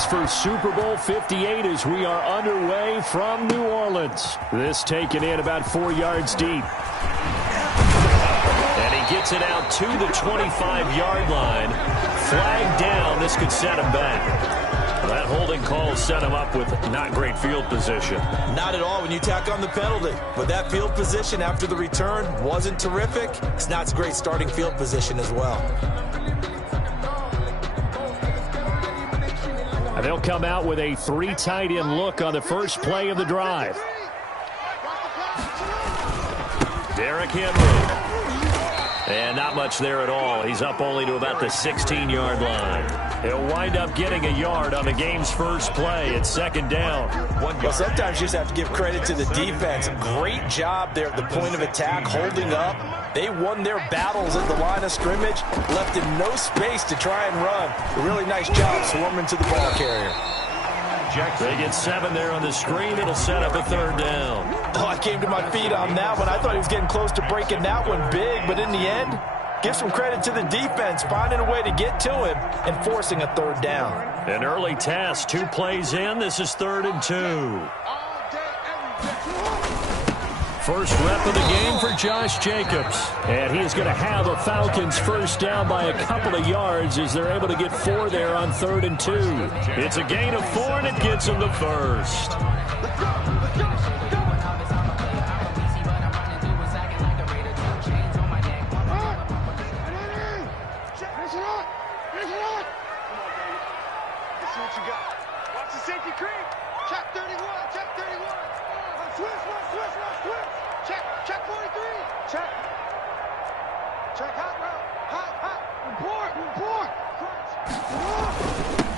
chance for Super Bowl 58 as we are underway from New Orleans. This taken in about 4 yards deep. And he gets it out to the 25-yard line. Flag down. This could set him back. That holding call set him up with not great field position. Not at all when you tack on the penalty. But that field position after the return wasn't terrific. It's not great starting field position as well. And they'll come out with a 3 tight end look on the first play of the drive. Derrick Henry. And not much there at all. He's up only to about the 16-yard line. He'll wind up getting a yard on the game's first play. It's second down. Well, sometimes you just have to give credit to the defense. Great job there at the point of attack, holding up. They won their battles at the line of scrimmage, left in no space to try and run. A really nice job swarming to the ball carrier. They get 7 there on the screen. It'll set up a third down. Oh, I came to my feet on that one. I thought he was getting close to breaking that one big, but in the end, give some credit to the defense, finding a way to get to him and forcing a third down. An early task, 2 plays in. This is 3rd and 2. First rep of the game for Josh Jacobs. And he is going to have a Falcons first down by a couple of yards as they're able to get 4 there on 3rd and 2. It's a gain of 4, and it gets him the first.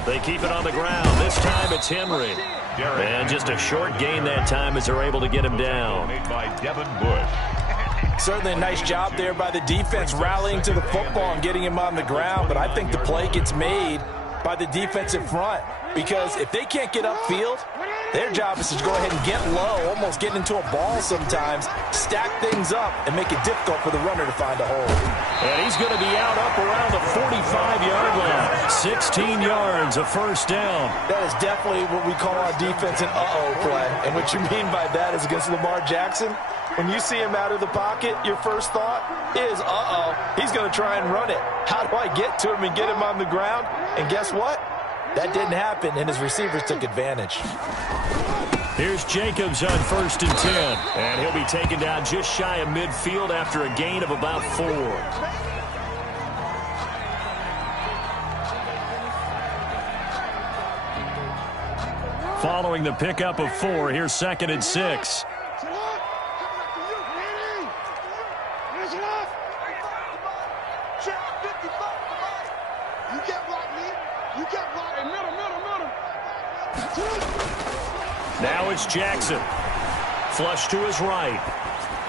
They keep it on the ground. This time it's Henry. And just a short gain that time as they're able to get him down. Made by Devin Bush. Certainly a nice job there by the defense rallying to the football and getting him on the ground. But I think the play gets made by the defensive front. Because if they can't get upfield, their job is to go ahead and get low, almost get into a ball sometimes, stack things up, and make it difficult for the runner to find a hole. And he's going to be out up around the 45-yard line. 16 yards, a first down. That is definitely what we call our defense an uh-oh play. And what you mean by that is against Lamar Jackson, when you see him out of the pocket, your first thought is, uh-oh, he's going to try and run it. How do I get to him and get him on the ground? And guess what? That didn't happen, and his receivers took advantage. Here's Jacobs on 1st and 10. And he'll be taken down just shy of midfield after a gain of about 4. Following the pickup of 4, here's 2nd and 6. Now it's Jackson. Flush to his right.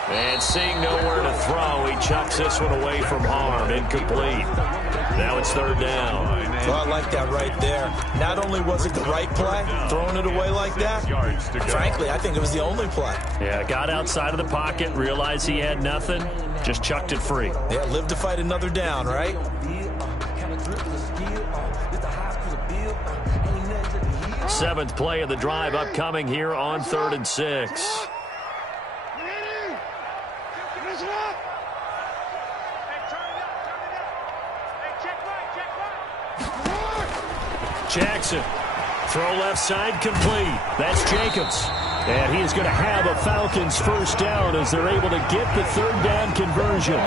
And seeing nowhere to throw, he chucks this one away from harm. Incomplete. Now it's 3rd down. Well, I like that right there. Not only was it the right play, throwing it away like that, frankly, I think it was the only play. Yeah, got outside of the pocket, realized he had nothing, just chucked it free. Yeah, live to fight another down, right? Seventh play of the drive upcoming here on 3rd and 6. Jackson. Throw left side complete. That's Jacobs. And he is going to have a Falcons first down as they're able to get the 3rd down conversion.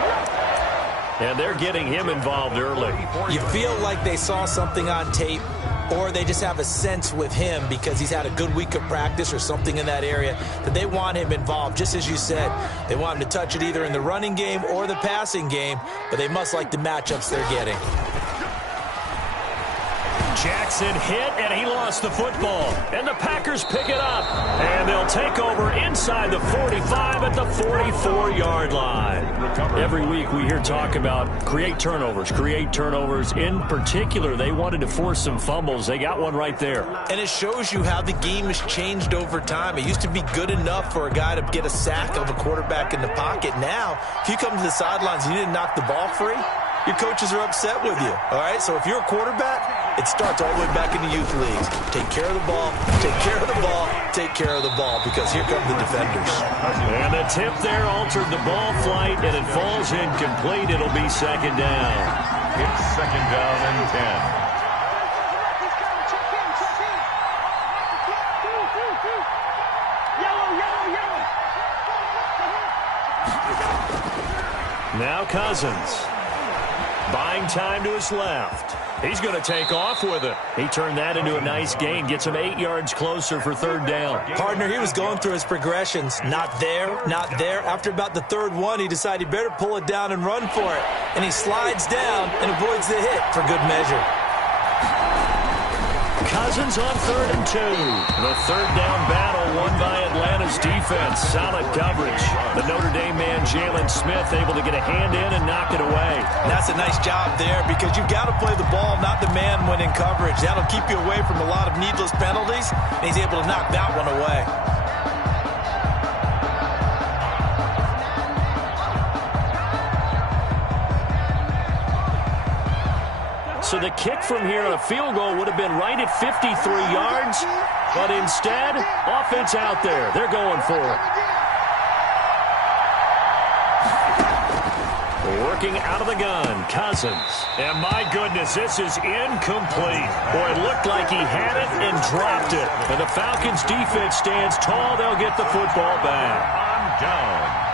And they're getting him involved early. You feel like they saw something on tape, or they just have a sense with him because he's had a good week of practice or something in that area that they want him involved. Just as you said, they want him to touch it either in the running game or the passing game, but they must like the matchups they're getting. Jackson hit, and he lost the football. And the Packers pick it up. And they'll take over inside the 45 at the 44-yard line. Every week we hear talk about create turnovers. In particular, they wanted to force some fumbles. They got one right there. And it shows you how the game has changed over time. It used to be good enough for a guy to get a sack of a quarterback in the pocket. Now, if you come to the sidelines and you didn't knock the ball free, your coaches are upset with you. All right, so if you're a quarterback, It starts all the way back in the youth leagues. Take care of the ball, take care of the ball, take care of the ball, because here come the defenders. And the tip there altered the ball flight, and it falls incomplete. It'll be second down. It's second down and 10. Now Cousins, buying time to his left. He's going to take off with it. He turned that into a nice gain, gets him 8 yards closer for third down. Partner, he was going through his progressions. Not there, not there. After about the third one, he decided he better pull it down and run for it. And he slides down and avoids the hit for good measure. Cousins on 3rd and 2. The third down battle won by Atlanta's defense. Solid coverage. The Notre Dame man, Jalen Smith, able to get a hand in and knock it away. And that's a nice job there, because you've got to play the ball, not the man when in coverage. That'll keep you away from a lot of needless penalties, and he's able to knock that one away. So the kick from here on a field goal would have been right at 53 yards, but instead, offense out there. They're going for it. Working out of the gun, Cousins. And my goodness, this is incomplete. Boy, it looked like he had it and dropped it. And the Falcons defense stands tall. They'll get the football back. On down.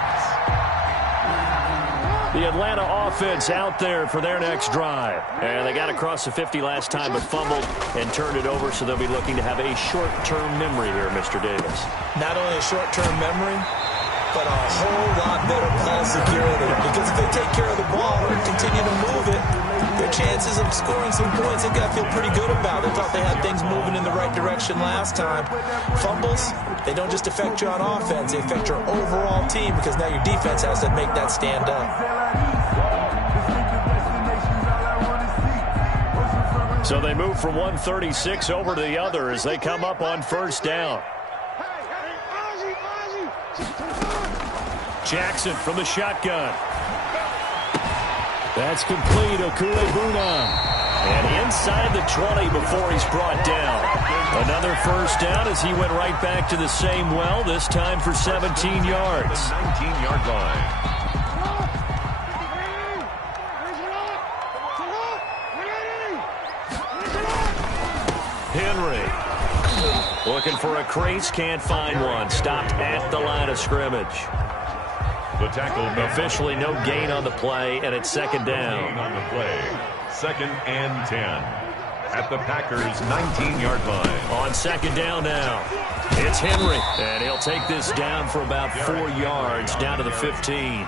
The Atlanta offense out there for their next drive. And they got across the 50 last time, but fumbled and turned it over, so they'll be looking to have a short-term memory here, Mr. Davis. Not only a short-term memory, but a whole lot better ball security. Because if they take care of the ball and continue to move it, their chances of scoring some points, they've got to feel pretty good about. They thought they had things moving in the right direction last time. Fumbles, they don't just affect you on offense, they affect your overall team, because now your defense has to make that stand up. So they move from 136 over to the other as they come up on first down. Jackson from the shotgun. That's complete. Okwuegbunam. And inside the 20 before he's brought down. Another first down as he went right back to the same well, this time for 17 yards. 19-yard line. Henry looking for a crease, can't find one. Stopped at the line of scrimmage. The tackle officially no gain on the play, and it's second down. Gain on the play. Second and 10 at the Packers' 19-yard line. On second down now, it's Henry, and he'll take this down for about 4 yards, down to the 15.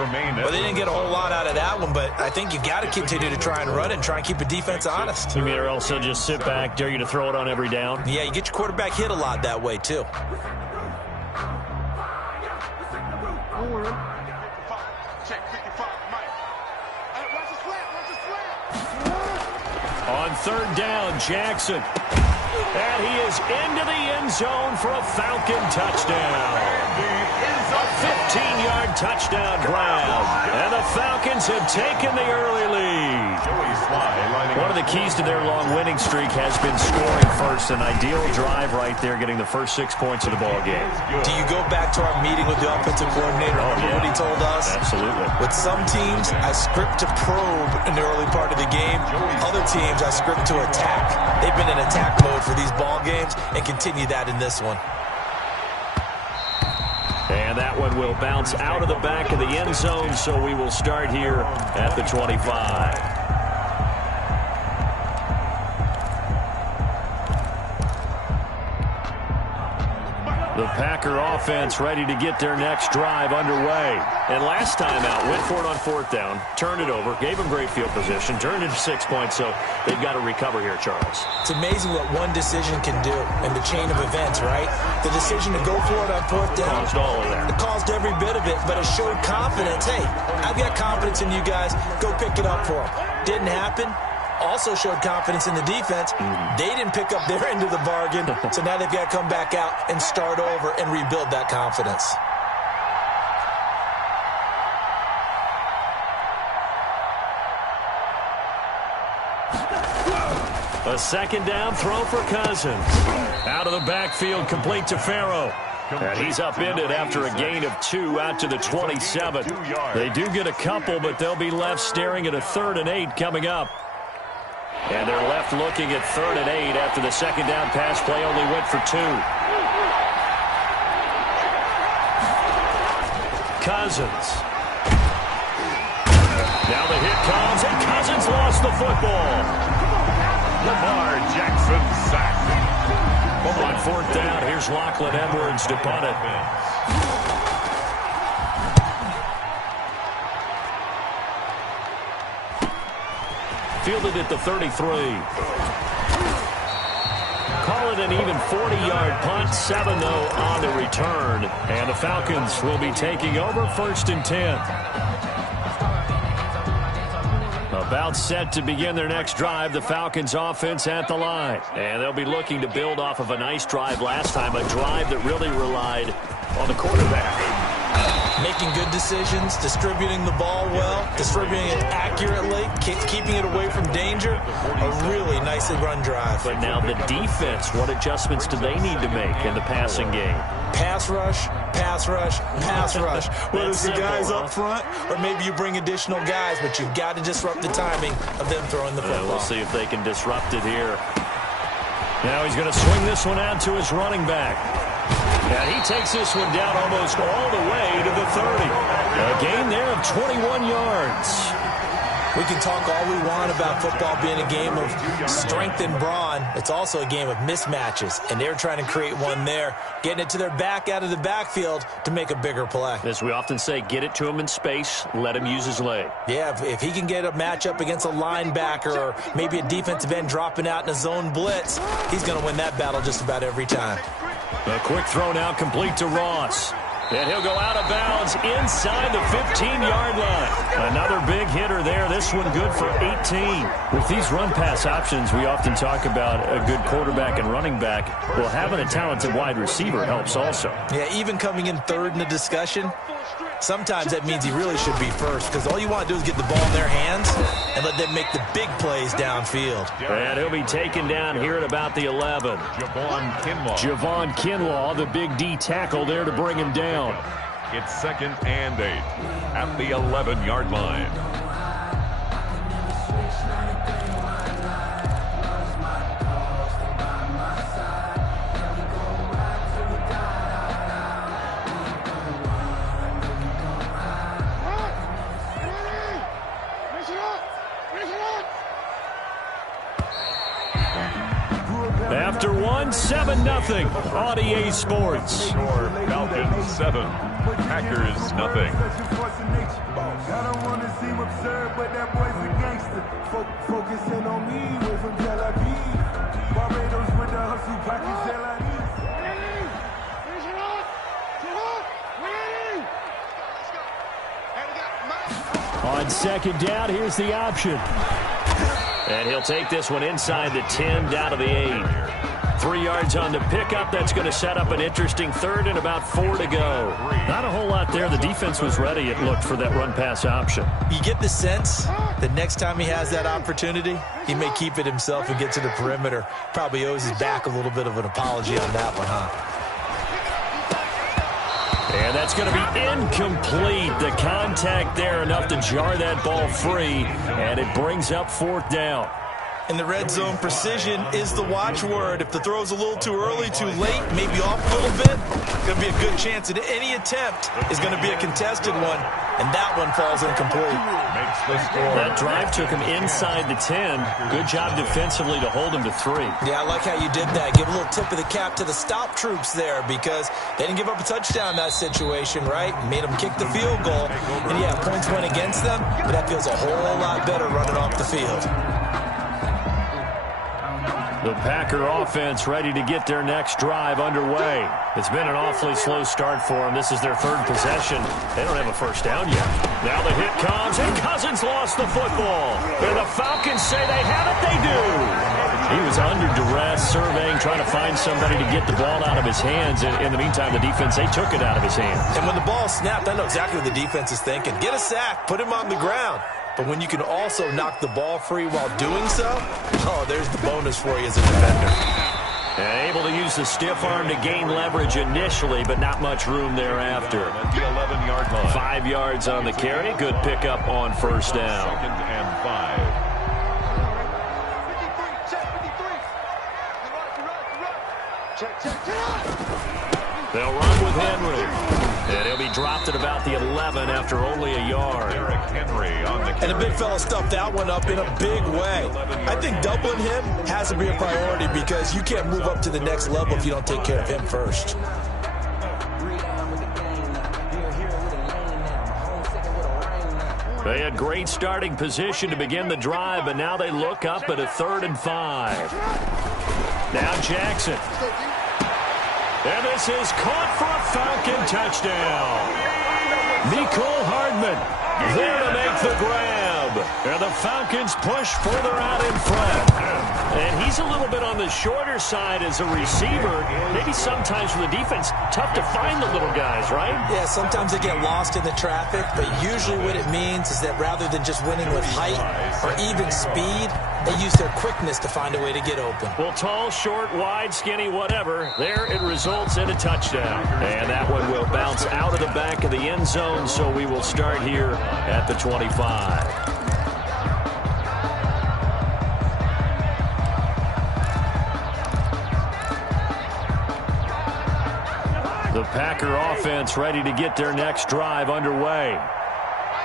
Well, they didn't get a whole lot out of that one, but I think you got to continue to try and run it and try and keep the defense honest. You mean, or else they'll just sit back, dare you to throw it on every down? Yeah, you get your quarterback hit a lot that way, too. On third down, Jackson. And he is into the end zone for a Falcon touchdown. A 15-yard touchdown grab. And the Falcons have taken the early lead. One of the keys to their long winning streak has been scoring first. An ideal drive right there, getting the first 6 points of the ball game. Do you go back to our meeting with the offensive coordinator? Remember what he told us? Absolutely. With some teams, I script to probe in the early part of the game. Other teams, I script to attack. They've been in attack mode for these ball games and continue that in this one. And that one will bounce out of the back of the end zone, so we will start here at the 25. The Packer offense ready to get their next drive underway. And last time out, went for it on fourth down, turned it over, gave them great field position, turned it to 6 points, so they've got to recover here, Charles. It's amazing what one decision can do in the chain of events, right? The decision to go for it on fourth down. Caused all of that. It caused every bit of it, but it showed confidence. Hey, I've got confidence in you guys. Go pick it up for them. Didn't happen. Also showed confidence in the defense. They didn't pick up their end of the bargain, so now they've got to come back out and start over and rebuild that confidence. A second down throw for Cousins. Out of the backfield, complete to Farrow. And he's upended after a gain of 2 out to the 27. They do get a couple, but they'll be left staring at a 3rd and 8 coming up. And they're left looking at 3rd and 8 after the second down pass play only went for 2. Cousins. Now the hit comes, and Cousins lost the football. Lamar Jackson sacked. On 4th down, here's Lachlan Edwards to punt it. Fielded at the 33. Call it an even 40-yard punt, 7 though on the return. And the Falcons will be taking over 1st and 10. About set to begin their next drive, the Falcons offense at the line. And they'll be looking to build off of a nice drive last time, a drive that really relied on the quarterback. Making good decisions, distributing the ball well, distributing it accurately, keeping it away from danger. A really nicely run drive. But now the defense, what adjustments do they need to make in the passing game? Pass rush, pass rush, pass rush. Whether it's the guys up front or maybe you bring additional guys, but you've got to disrupt the timing of them throwing the football. We'll see if they can disrupt it here. Now he's going to swing this one out to his running back. And he takes this one down almost all the way to the 30. A gain there of 21 yards. We can talk all we want about football being a game of strength and brawn. It's also a game of mismatches, and they're trying to create one there, getting it to their back out of the backfield to make a bigger play. As we often say, get it to him in space, let him use his leg. Yeah, if he can get a matchup against a linebacker or maybe a defensive end dropping out in a zone blitz, he's going to win that battle just about every time. A quick throw now complete to Ross. And he'll go out of bounds inside the 15-yard line. Another big hitter there. This one good for 18. With these run-pass options, we often talk about a good quarterback and running back. Well, having a talented wide receiver helps also. Yeah, even coming in 3rd in the discussion, sometimes that means he really should be first because all you want to do is get the ball in their hands and let them make the big plays downfield. And he'll be taken down here at about the 11. Javon Kinlaw, the big D tackle there to bring him down. It's 2nd and 8 at the 11-yard line. After one, 7-0 on EA Sports. Score Falcons 7, Packers nothing. I don't want to seem absurd, but that boy's a gangster. Focusing on me, way from Tel Aviv. Barbados with the hustle, pockets Tel Aviv. On 2nd down, here's the option. And he'll take this one inside the 10, down to the 8. 3 yards on the pickup. That's going to set up an interesting 3rd and about 4 to go. Not a whole lot there. The defense was ready, it looked, for that run-pass option. You get the sense that next time he has that opportunity, he may keep it himself and get to the perimeter. Probably owes his back a little bit of an apology on that one, huh? And that's going to be incomplete. The contact there enough to jar that ball free, and it brings up 4th down. In the red zone, precision is the watchword. If the throw's a little too early, too late, maybe off a little bit, going to be a good chance that any attempt is going to be a contested one, and that one falls incomplete. Makes the score. That drive took him inside the 10. Good job defensively to hold him to 3. Yeah, I like how you did that. Give a little tip of the cap to the stop troops there because they didn't give up a touchdown in that situation, right? Made them kick the field goal. And, yeah, points went against them, but that feels a whole lot better running off the field. The Packer offense ready to get their next drive underway. It's been an awfully slow start for them. This is their 3rd possession. They don't have a first down yet. Now the hit comes, and Cousins lost the football. And the Falcons say they have it. They do. He was under duress, surveying, trying to find somebody to get the ball out of his hands. In the meantime, the defense, they took it out of his hands. And when the ball snapped, I know exactly what the defense is thinking. Get a sack, put him on the ground. But when you can also knock the ball free while doing so, oh, there's the bonus for you as a defender. And able to use the stiff arm to gain leverage initially, but not much room thereafter. At the 11-yard line. 5 yards on the carry. Good pickup on first down. 2nd and 5. They'll run with Henry. And he'll be dropped at about the 11 after only a yard. Derrick Henry on the carry. And the big fella stuffed that one up in a big way. I think doubling him has to be a priority because you can't move up to the next level if you don't take care of him first. They had great starting position to begin the drive, but now they look up at a 3rd and 5. Now Jackson. And this is caught for a Falcon touchdown. Mecole Hardman there to make the grab. And the Falcons push further out in front. And he's a little bit on the shorter side as a receiver. Maybe sometimes for the defense, tough to find the little guys, right? Yeah, sometimes they get lost in the traffic, but usually what it means is that rather than just winning with height or even speed, they use their quickness to find a way to get open. Well, tall, short, wide, skinny, whatever. There it results in a touchdown. And that one will bounce out of the back of the end zone, so we will start here at the 25. The Packer offense ready to get their next drive underway.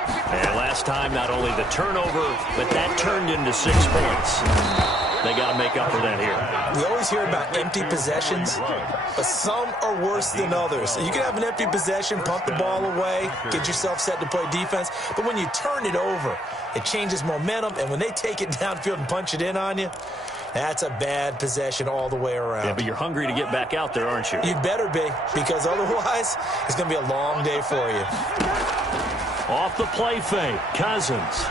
And last time, not only the turnover, but that turned into 6 points. They got to make up for that here. We always hear about empty possessions, but some are worse than others. You can have an empty possession, pump the ball away, get yourself set to play defense, but when you turn it over, it changes momentum, and when they take it downfield and punch it in on you, that's a bad possession all the way around. Yeah, but you're hungry to get back out there, aren't you? You better be, because otherwise, it's going to be a long day for you. Off the play fake, Cousins.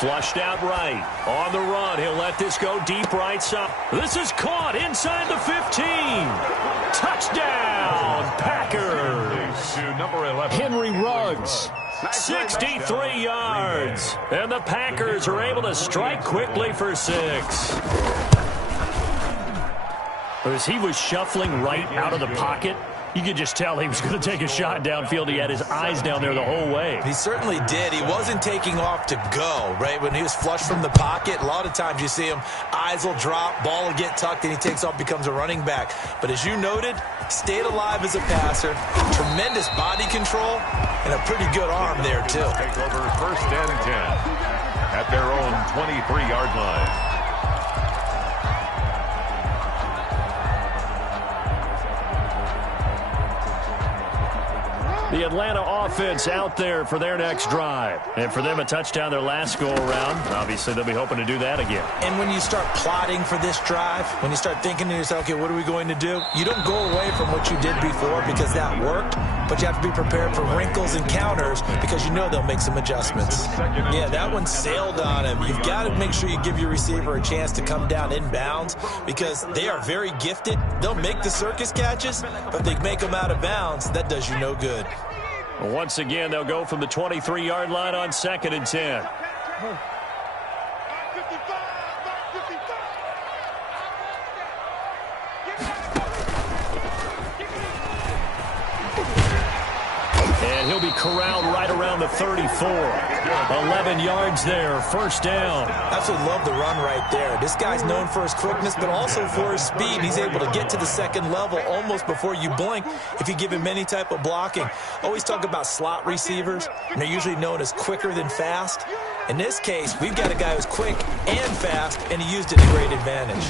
Flushed out right. On the run, he'll let this go deep right side. This is caught inside the 15. Touchdown, Packers. To number 11. Henry Ruggs. 63 yards. And the Packers are able to strike quickly for 6. As he was shuffling right out of the pocket, you could just tell he was going to take a shot downfield. He had his eyes down there the whole way. He certainly did. He wasn't taking off to go, right? When he was flushed from the pocket, a lot of times you see him, eyes will drop, ball will get tucked, and he takes off, becomes a running back. But as you noted, stayed alive as a passer, tremendous body control, and a pretty good arm there, too. Take over 1st and 10 at their own 23-yard line. The Atlanta offense out there for their next drive. And for them, a touchdown their last go-around. Obviously, they'll be hoping to do that again. And when you start plotting for this drive, when you start thinking to yourself, okay, what are we going to do? You don't go away from what you did before because that worked, but you have to be prepared for wrinkles and counters because you know they'll make some adjustments. Yeah, that one sailed on him. You've got to make sure you give your receiver a chance to come down inbounds because they are very gifted. They'll make the circus catches, but if they make them out of bounds, that does you no good. Once again, they'll go from the 23-yard line on 2nd and 10. And he'll be corralled right around the 34. 11 yards there, first down. Absolutely love the run right there. This guy's known for his quickness, but also for his speed. He's able to get to the second level almost before you blink if you give him any type of blocking. Always talk about slot receivers, and they're usually known as quicker than fast. In this case, we've got a guy who's quick and fast, and he used it to great advantage.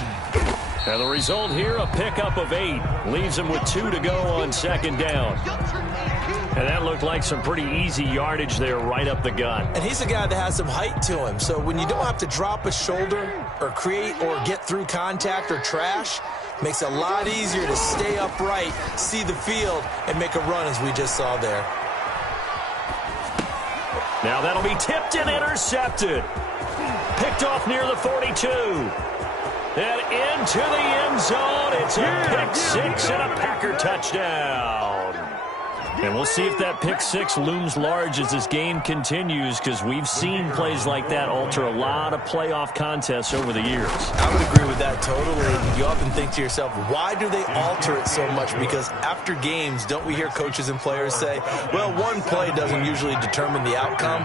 And the result here, a pickup of 8. Leaves him with 2 to go on 2nd down. And that looked like some pretty easy yardage there right up the gut. And he's a guy that has some height to him. So when you don't have to drop a shoulder or create or get through contact or trash, makes it a lot easier to stay upright, see the field, and make a run as we just saw there. Now that'll be tipped and intercepted. Picked off near the 42. And into the end zone. It's a pick 6 and a Packer touchdown. And we'll see if that pick six looms large as this game continues, because we've seen plays like that alter a lot of playoff contests over the years. I would agree with that totally. You often think to yourself, why do they alter it so much? Because after games, don't we hear coaches and players say, well, one play doesn't usually determine the outcome?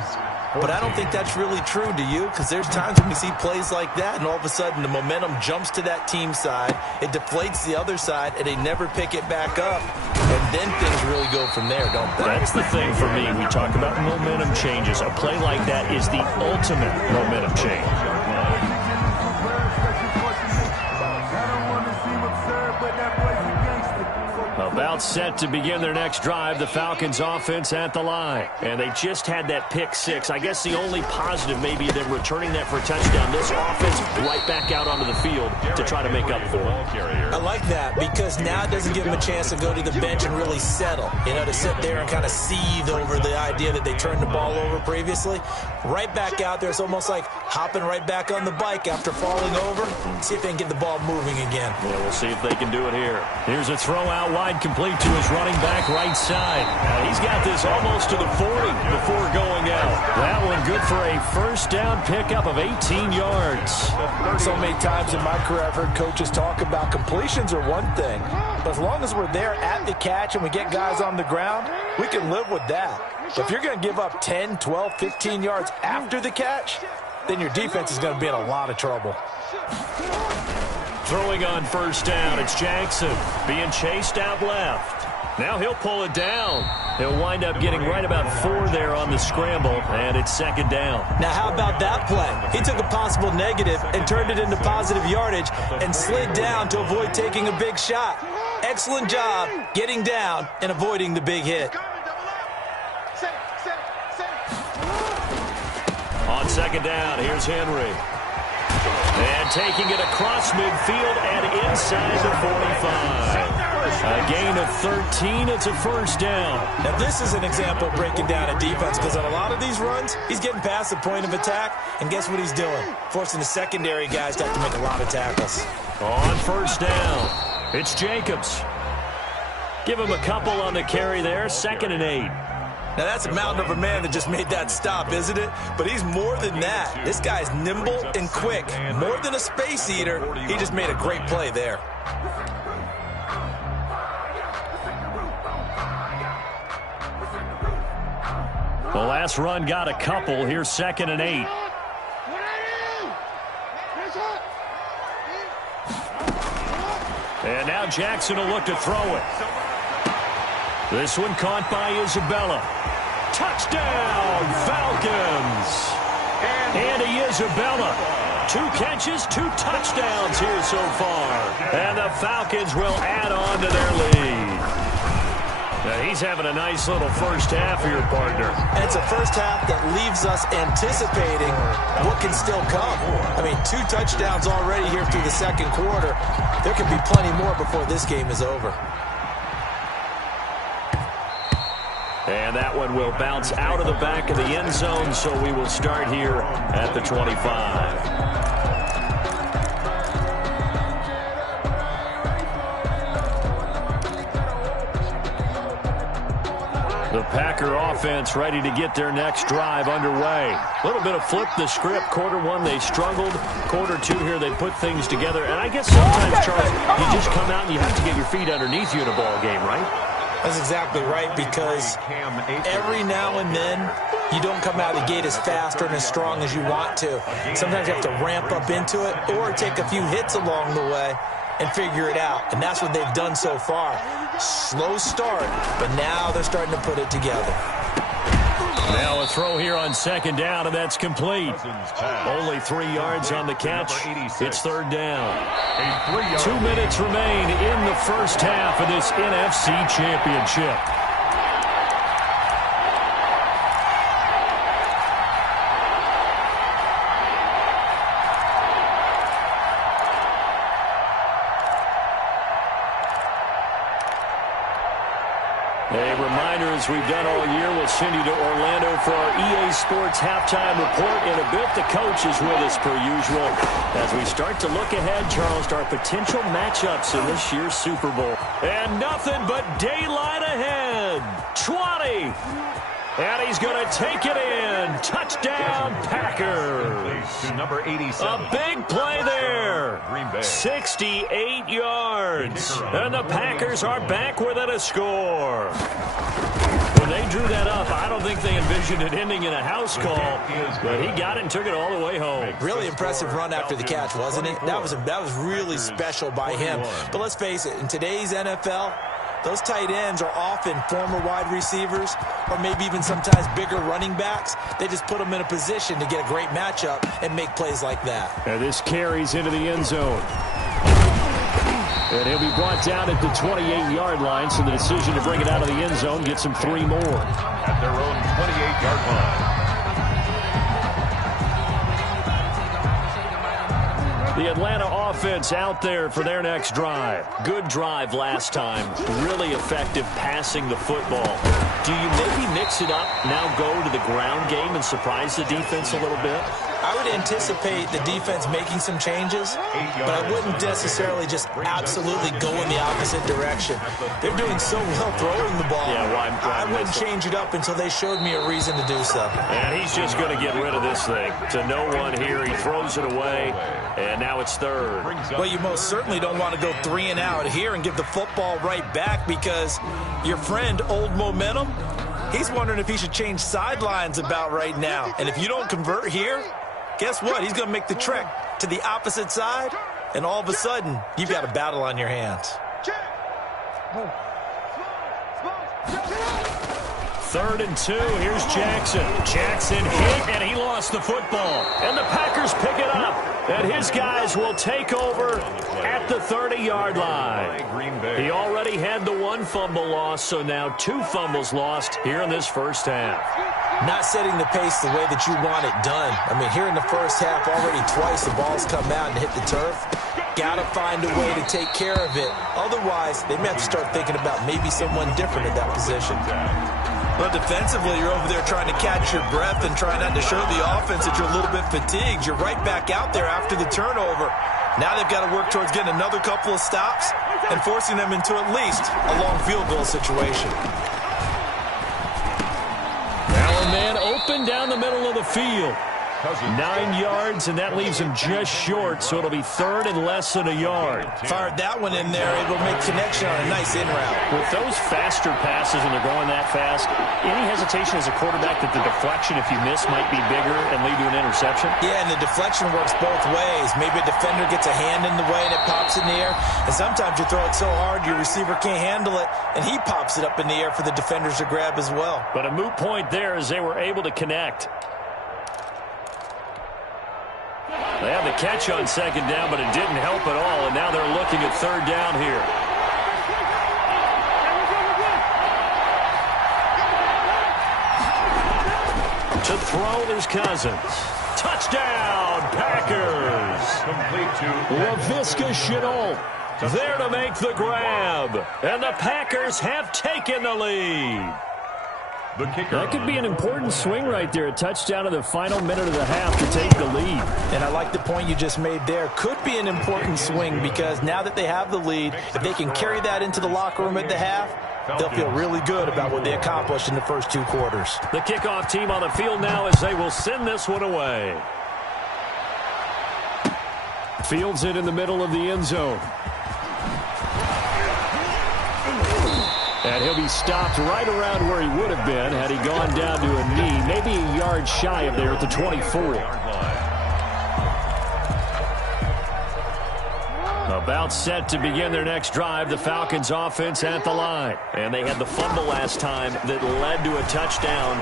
But I don't think that's really true, do you? Because there's times when we see plays like that, and all of a sudden the momentum jumps to that team side, it deflates the other side, and they never pick it back up. And then things really go from there, don't they? That's the thing for me. We talk about momentum changes. A play like that is the ultimate momentum change. About set to begin their next drive, the Falcons offense at the line. And they just had that pick six. I guess the only positive may be them returning that for a touchdown. This offense right back out onto the field to try to make up for it. I like that because now it doesn't give them a chance to go to the bench and really settle. You know, to sit there and kind of seethe over the idea that they turned the ball over previously. Right back out there. It's almost like hopping right back on the bike after falling over. See if they can get the ball moving again. Yeah, we'll see if they can do it here. Here's a throw out wide, complete to his running back right side. He's got this almost to the 40 before going out. That one good for a first down pickup of 18 yards. So many times in my career I've heard coaches talk about completions are one thing, but as long as we're there at the catch and we get guys on the ground, we can live with that. But if you're going to give up 10, 12, 15 yards after the catch, then your defense is going to be in a lot of trouble. Throwing on first down, it's Jackson being chased out left. Now he'll pull it down. He'll wind up getting right about 4 there on the scramble, and it's second down. Now how about that play? He took a possible negative and turned it into positive yardage and slid down to avoid taking a big shot. Excellent job getting down and avoiding the big hit. On second down, here's Henry. And taking it across midfield and inside the 45. A gain of 13, it's a first down. Now this is an example of breaking down a defense, because on a lot of these runs, he's getting past the point of attack, and guess what he's doing? Forcing the secondary guys to have to make a lot of tackles. On first down, it's Jacobs. Give him a couple on the carry there, 2nd and 8. Now, that's a mountain of a man that just made that stop, isn't it? But he's more than that. This guy's nimble and quick. More than a space eater, he just made a great play there. The last run got a couple. Here's 2nd and 8. And now Jackson will look to throw it. This one caught by Isabella. Touchdown, Falcons! Andy Isabella. 2 catches, 2 touchdowns here so far. And the Falcons will add on to their lead. Now he's having a nice little first half here, partner. And it's a first half that leaves us anticipating what can still come. I mean, 2 touchdowns already here through the second quarter. There could be plenty more before this game is over. And that one will bounce out of the back of the end zone, so we will start here at the 25. The Packer offense ready to get their next drive underway. A little bit of flip the script. Quarter 1, they struggled. Quarter 2 here, they put things together. And I guess sometimes, Charles, you just come out and you have to get your feet underneath you in a ball game, right? That's exactly right, because every now and then you don't come out of the gate as fast or as strong as you want to. Sometimes you have to ramp up into it or take a few hits along the way and figure it out. And that's what they've done so far. Slow start, but now they're starting to put it together. Now a throw here on second down, and that's complete. Only 3 yards on the catch. It's third down. 2 minutes remain in the first half of this NFC Championship. A reminder as we've done all year. We'll send you to Orlando for our EA Sports halftime report. In a bit, the coach is with us per usual as we start to look ahead, Charles, to our potential matchups in this year's Super Bowl. And nothing but daylight ahead. 20. And he's going to take it in. Touchdown, Packers. Number 87. A big play there. 68 yards. And the Packers are back within a score. When they drew that up, I don't think they envisioned it ending in a house call, but he got it and took it all the way home. Really impressive run after the catch, wasn't it? That was really special by him. But let's face it, in today's NFL, those tight ends are often former wide receivers or maybe even sometimes bigger running backs. They just put them in a position to get a great matchup and make plays like that. And this carries into the end zone. And he'll be brought down at the 28-yard line, so the decision to bring it out of the end zone gets him 3 more. At their own 28-yard line. The Atlanta offense out there for their next drive. Good drive last time. Really effective passing the football. Do you maybe mix it up, now go to the ground game and surprise the defense a little bit? I would anticipate the defense making some changes, but I wouldn't necessarily just absolutely go in the opposite direction. They're doing so well throwing the ball. Yeah, I wouldn't change it up until they showed me a reason to do so. And he's just going to get rid of this thing. To no one here, he throws it away, and now it's third. Well, you most certainly don't want to go 3 and out here and give the football right back because your friend, Old Momentum, he's wondering if he should change sidelines about right now. And if you don't convert here, guess what? He's going to make the trek to the opposite side, and all of a sudden, you've got a battle on your hands. 3rd and 2. Here's Jackson. Jackson hit, and he lost the football. And the Packers pick it up. And his guys will take over at the 30-yard line. He already had the 1 fumble loss, so now 2 fumbles lost here in this first half. Not setting the pace the way that you want it done. I mean, here in the first half, already twice the ball's come out and hit the turf. Got to find a way to take care of it. Otherwise, they may have to start thinking about maybe someone different in that position. Well, defensively, you're over there trying to catch your breath and trying not to show the offense that you're a little bit fatigued. You're right back out there after the turnover. Now they've got to work towards getting another couple of stops and forcing them into at least a long field goal situation. Now a man open down the middle of the field. 9 yards, and that leaves him just short, so it'll be 3rd and less than a yard. Fired that one in there. It'll make connection on a nice in route. With those faster passes when they're going that fast, any hesitation as a quarterback that the deflection, if you miss, might be bigger and lead to an interception? Yeah, and the deflection works both ways. Maybe a defender gets a hand in the way and it pops in the air. And sometimes you throw it so hard your receiver can't handle it, and he pops it up in the air for the defenders to grab as well. But a moot point there as they were able to connect. They had the catch on 2nd down, but it didn't help at all, and now they're looking at 3rd down here. To throw is Cousins. Touchdown, Packers! Complete to Laviska Shenault there to make the grab, and the Packers have taken the lead. the kicker. That could be an important swing right there. A touchdown in the final minute of the half to take the lead. And I like the point you just made there. Could be an important swing because now that they have the lead, if they can carry that into the locker room at the half, they'll feel really good about what they accomplished in the first 2 quarters. The kickoff team on the field now as they will send this one away. Fields it in the middle of the end zone. And he'll be stopped right around where he would have been had he gone down to a knee, maybe a yard shy of there at the 24. About set to begin their next drive, the Falcons offense at the line. And they had the fumble last time that led to a touchdown.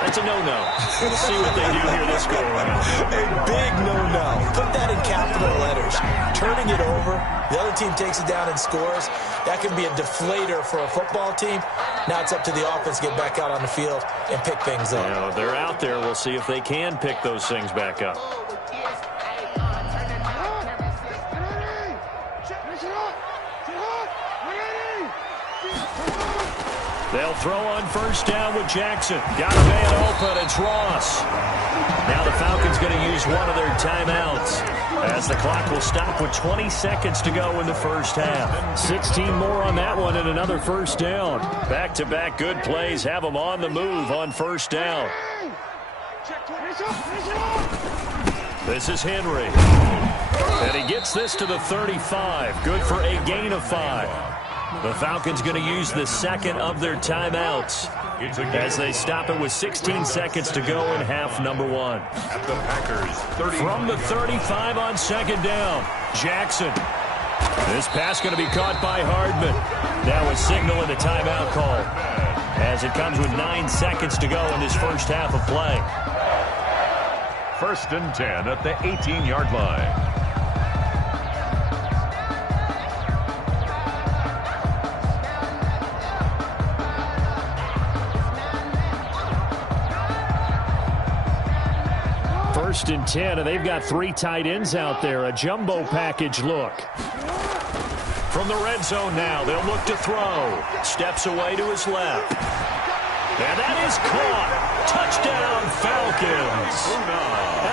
That's a no-no. We'll see what they do here this go around. A big no-no. Put that in capital letters. Turning it over, the other team takes it down and scores. That can be a deflator for a football team. Now it's up to the offense to get back out on the field and pick things up. Yeah, they're out there. We'll see if they can pick those things back up. They'll throw on first down with Jackson. Got a man open. It's Ross. Now the Falcons going to use one of their timeouts as the clock will stop with 20 seconds to go in the first half. 16 more on that one and another first down. Back-to-back good plays have them on the move on first down. This is Henry. And he gets this to the 35. Good for a gain of 5. The Falcons going to use the second of their timeouts as they stop it with 16 seconds to go in half number 1. At the Packers 30. From the 35 on second down, Jackson. This pass going to be caught by Hardman. Now a signal in the timeout call as it comes with 9 seconds to go in this first half of play. 1st and 10 at the 18-yard line. First and 10, and they've got 3 tight ends out there. A jumbo package look. From the red zone now, they'll look to throw. Steps away to his left. And that is caught. Touchdown, Falcons.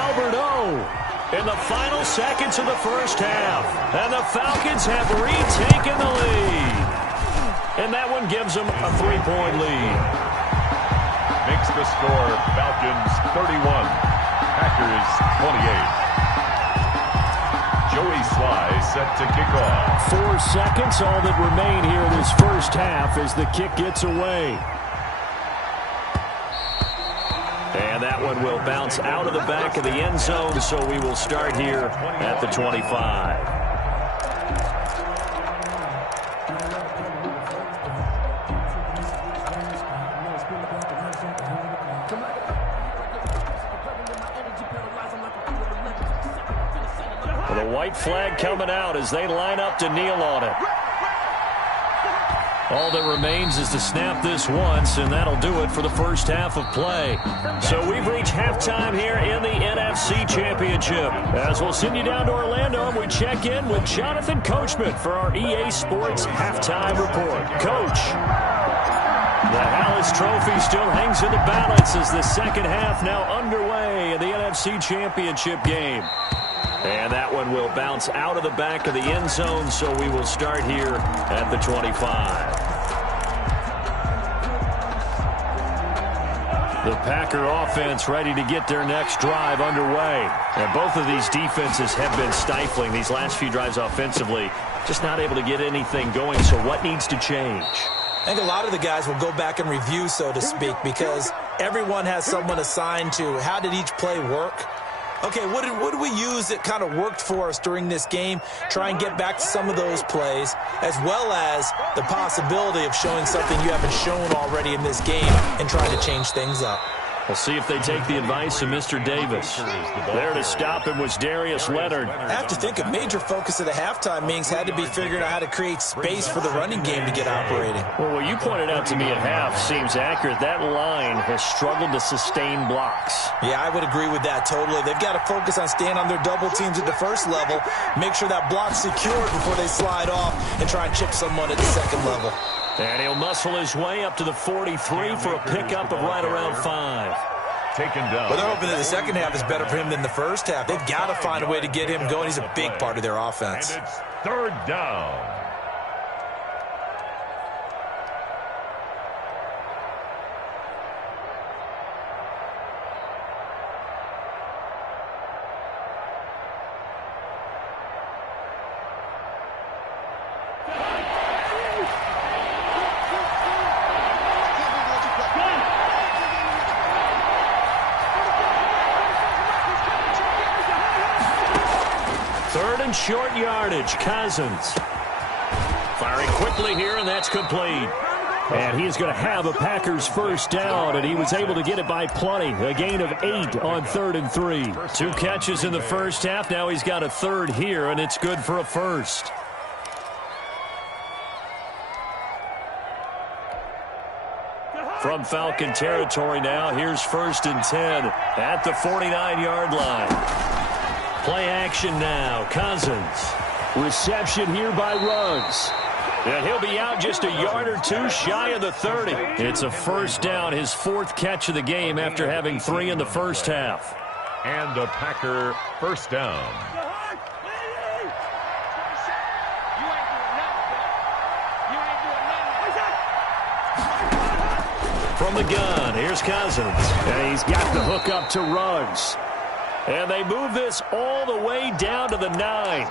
Albert O. in the final seconds of the first half. And the Falcons have retaken the lead. And that one gives them a 3-point lead. Makes the score Falcons 31. Packers 28. Joey Sly set to kick off. 4 seconds, all that remain here in this first half as the kick gets away. And that one will bounce out of the back of the end zone, so we will start here at the 25. The white flag coming out as they line up to kneel on it. All that remains is to snap this once, and that'll do it for the first half of play. So we've reached halftime here in the NFC Championship. As we'll send you down to Orlando, and we check in with Jonathan Coachman for our EA Sports Halftime Report. Coach, the Hallis Trophy still hangs in the balance as the second half now underway in the NFC Championship game. And that one will bounce out of the back of the end zone, so we will start here at the 25. The Packer offense ready to get their next drive underway. And both of these defenses have been stifling these last few drives offensively. Just not able to get anything going, so what needs to change? I think a lot of the guys will go back and review, so to speak, because everyone has someone assigned to how did each play work. Okay, what did we use that kind of worked for us during this game? Try and get back to some of those plays, as well as the possibility of showing something you haven't shown already in this game and trying to change things up. We'll see if they take the advice of Mr. Davis. There to stop him was Darius Leonard. I have to think a major focus of the halftime meetings had to be figuring out how to create space for the running game to get operating. Well, what you pointed out to me at half seems accurate. That line has struggled to sustain blocks. Yeah, I would agree with that totally. They've got to focus on staying on their double teams at the first level, make sure that block's secured before they slide off, and try and chip someone at the second level. And he'll muscle his way up to the 43 for a pickup of right around 5. Taken down. Well, they're hoping that the second half is better for him than the first half. They've got to find a way to get him going. He's a big part of their offense. And it's 3rd down. Short yardage, Cousins. Firing quickly here, and that's complete. And he's going to have a Packers first down, and he was able to get it by plenty. A gain of 8 on 3rd and 3. 2 catches in the first half. Now he's got a third here, and it's good for a first. From Falcon territory now, here's 1st and 10 at the 49-yard line. Play action now. Cousins. Reception here by Ruggs. And he'll be out just a yard or two shy of the 30. It's a first down, his 4th catch of the game after having 3 in the first half. And a Packer first down. From the gun, here's Cousins. And he's got the hook up to Ruggs. And they move this all the way down to the 9.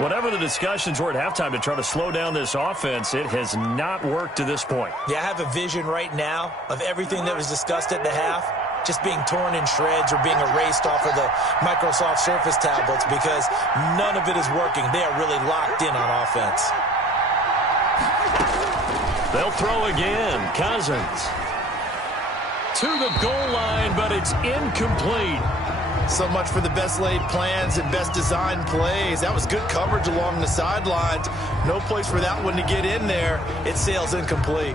Whatever the discussions were at halftime to try to slow down this offense, it has not worked to this point. Yeah, I have a vision right now of everything that was discussed at the half just being torn in shreds or being erased off of the Microsoft Surface tablets because none of it is working. They are really locked in on offense. They'll throw again. Cousins to the goal line, but it's incomplete. So much for the best laid plans and best designed plays. That was good coverage along the sidelines. No place for that one to get in there. It sails incomplete.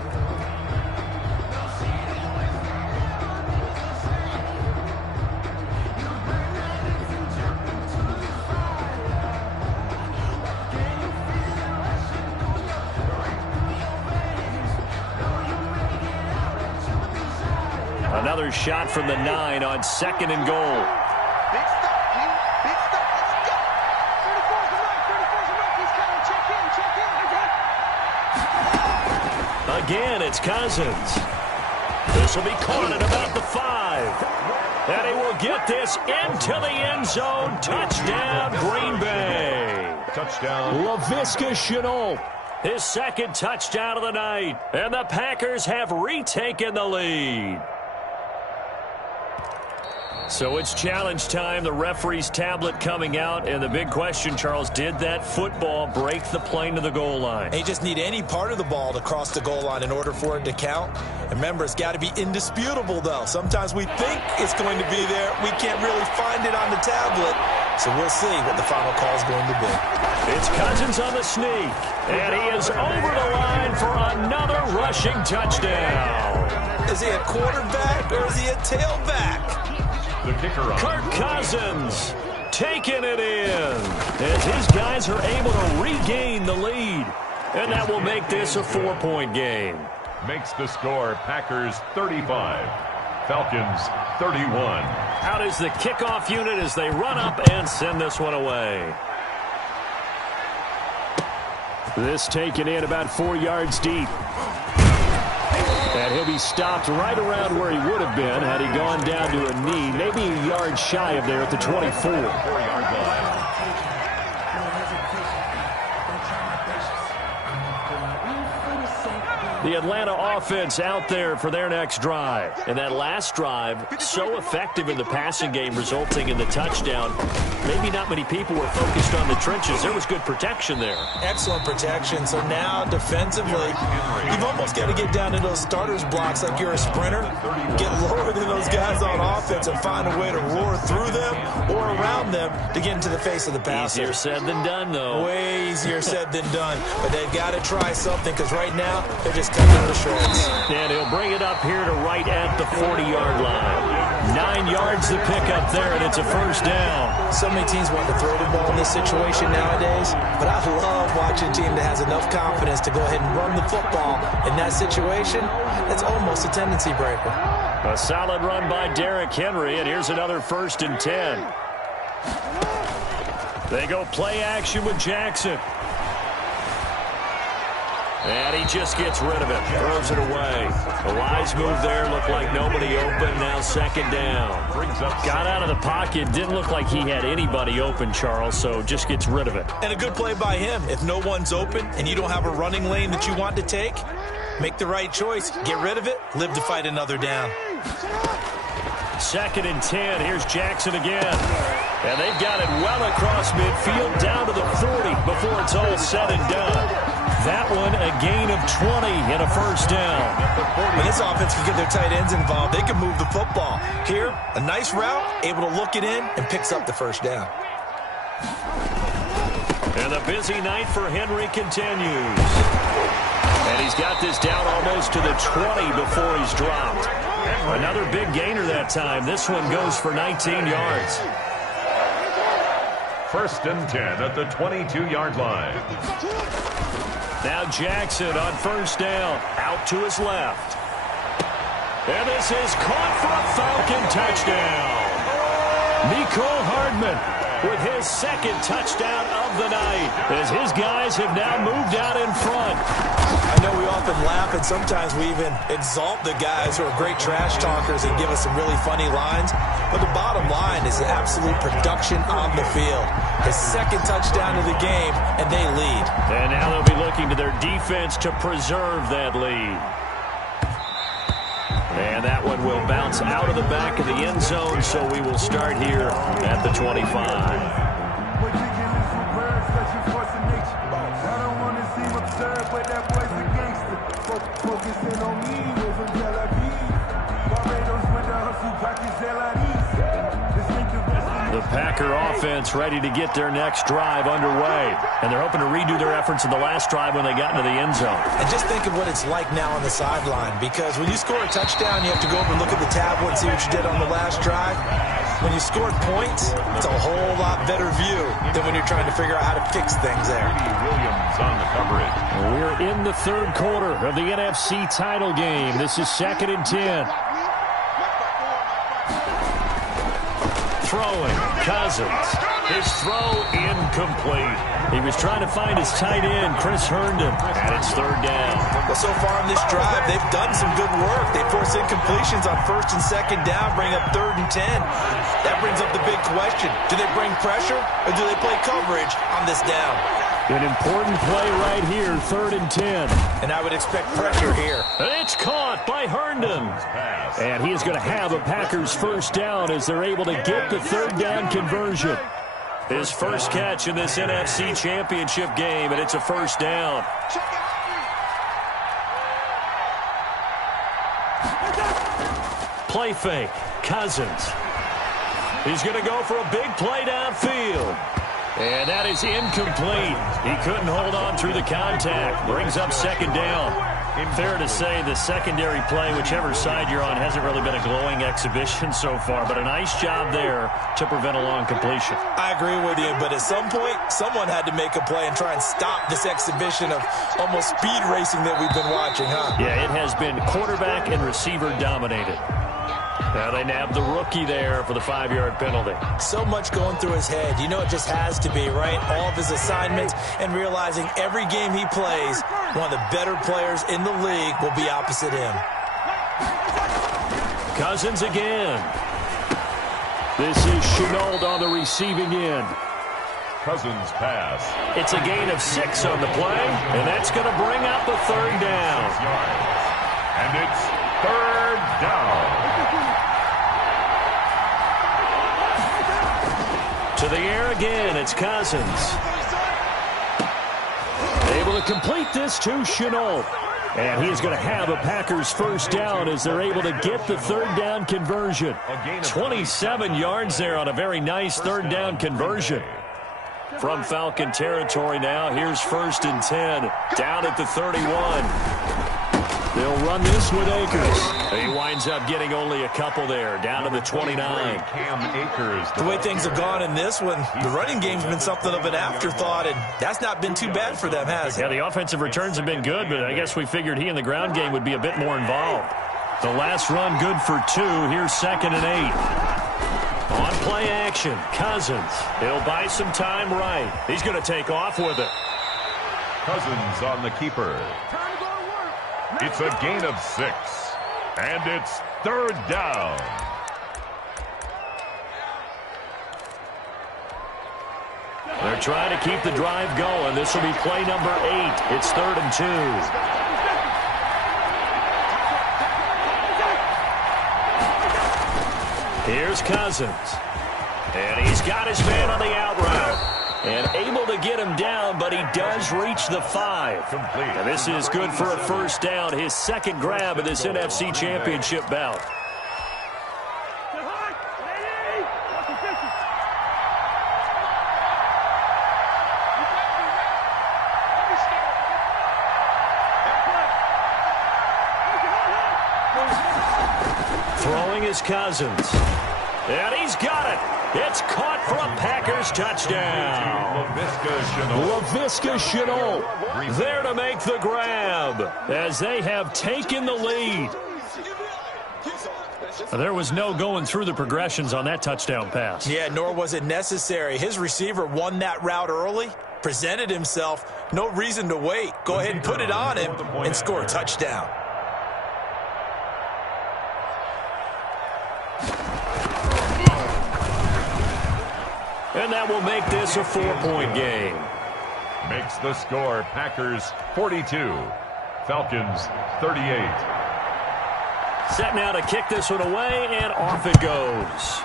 Another shot from the 9 on 2nd and goal. Again, it's Cousins. This will be caught at about the 5. And he will get this into the end zone. Touchdown, Green Bay. Touchdown. Laviska Shenault, his 2nd touchdown of the night. And the Packers have retaken the lead. So it's challenge time. The referee's tablet coming out. And the big question, Charles, did that football break the plane to the goal line? They just need any part of the ball to cross the goal line in order for it to count. And remember, it's got to be indisputable, though. Sometimes we think it's going to be there. We can't really find it on the tablet. So we'll see what the final call is going to be. It's Cousins on the sneak. And he is over the line for another rushing touchdown. Is he a quarterback or is he a tailback? The kicker on. Kirk Cousins taking it in as his guys are able to regain the lead. And that will make this a 4-point game. Makes the score Packers 35, Falcons 31. Out is the kickoff unit as they run up and send this one away. This taken in about 4 yards deep. And he'll be stopped right around where he would have been had he gone down to a knee, maybe a yard shy of there at the 24. 4-yard line. The Atlanta offense out there for their next drive. And that last drive, so effective in the passing game, resulting in the touchdown. Maybe not many people were focused on the trenches. There was good protection there. Excellent protection. So now defensively, you've almost got to get down to those starters blocks like you're a sprinter. Get lower than those guys on offense and find a way to roar through them or around them to get into the face of the passer. Easier said than done, though. Way easier said than done. But they've got to try something because right now they're just cutting to shreds. And he'll bring it up here to right at the 40-yard line. 9 yards to pick up there, and it's a first down. So many teams want to throw the ball in this situation nowadays, but I love watching a team that has enough confidence to go ahead and run the football in that situation. It's almost a tendency breaker. A solid run by Derrick Henry, and here's another 1st and 10. They go play action with Jackson. And he just gets rid of it, throws it away. A wise move there, looked like nobody open, now 2nd down. Got out of the pocket, didn't look like he had anybody open, Charles, so just gets rid of it. And a good play by him. If no one's open and you don't have a running lane that you want to take, make the right choice, get rid of it, live to fight another down. 2nd and 10, here's Jackson again. And they've got it well across midfield, down to the 40 before it's all said and done. That one, a gain of 20 and a first down. When this offense can get their tight ends involved, they can move the football. Here, a nice route, able to look it in, and picks up the first down. And the busy night for Henry continues. And he's got this down almost to the 20 before he's dropped. Another big gainer that time. This one goes for 19 yards. 1st and 10 at the 22-yard line. Now Jackson on first down, out to his left. And this is caught for a Falcon touchdown. Mecole Hardman with his second touchdown of the night, as his guys have now moved out in front. I know we often laugh, and sometimes we even exalt the guys who are great trash talkers and give us some really funny lines. But the bottom line is the absolute production on the field. His second touchdown of the game, and they lead. And now they'll be looking to their defense to preserve that lead. And that one will bounce out of the back of the end zone, so we will start here at the 25. The Packer offense ready to get their next drive underway. And they're hoping to redo their efforts in the last drive when they got into the end zone. And just think of what it's like now on the sideline, because when you score a touchdown, you have to go over and look at the tablet and see what you did on the last drive. When you scored points, it's a whole lot better view than when you're trying to figure out how to fix things there. Williams on the coverage. We're in the third quarter of the NFC title game. This is 2nd and 10. Throwing, Cousins. His throw incomplete. He was trying to find his tight end, Chris Herndon, and it's third down. Well, so far in this drive, they've done some good work. They force incompletions on first and second down, bring up 3rd and 10. That brings up the big question. Do they bring pressure, or do they play coverage on this down? An important play right here, 3rd and 10. And I would expect pressure here. It's caught by Herndon. And he is going to have a Packers first down as they're able to get the third down conversion. His first catch in this NFC Championship game, and it's a first down. Play fake, Cousins. He's going to go for a big play downfield. And that is incomplete. He couldn't hold on through the contact. Brings up second down. Fair to say the secondary play, whichever side you're on, hasn't really been a glowing exhibition so far, but a nice job there to prevent a long completion. I agree with you, but at some point, someone had to make a play and try and stop this exhibition of almost speed racing that we've been watching, huh? Yeah, it has been quarterback and receiver dominated. Now they nab the rookie there for the 5-yard penalty. So much going through his head. You know it just has to be, right? All of his assignments and realizing every game he plays, one of the better players in the league will be opposite him. Cousins again. This is Shenault on the receiving end. Cousins pass. It's a gain of 6 on the play, and that's going to bring up the third down. And it's third down. To the air again, it's Cousins. Able to complete this to Shenault. And he is going to have a Packers first down as they're able to get the third down conversion. 27 yards there on a very nice third down conversion. From Falcon territory now, here's 1st and 10. Down at the 31. They'll run this with Akers. He winds up getting only a couple there, down to the 29. Cam Akers. The way things have gone in this one, the running game's been something of an afterthought, and that's not been too bad for them, has it? Yeah, the offensive returns have been good, but I guess we figured he in the ground game would be a bit more involved. The last run good for 2. Here's 2nd and 8. On play action, Cousins. He'll buy some time right. He's going to take off with it. Cousins on the keeper. It's a gain of 6. And it's third down. They're trying to keep the drive going. This will be play number 8. It's 3rd and 2. Here's Cousins. And he's got his man on the out route. And able to get him down, but he does reach the 5. And this is good for a first down. His second grab of this NFC Championship bout. Throwing is Cousins. And he's got it. It's caught for a Packers touchdown. Laviska Shenault there to make the grab as they have taken the lead. There was no going through the progressions on that touchdown pass. Yeah, nor was it necessary. His receiver won that route early, presented himself, no reason to wait. Go ahead and put it on him and score a touchdown. And that will make this a 4-point game. Makes the score Packers 42, Falcons 38. Set now to kick this one away, and off it goes.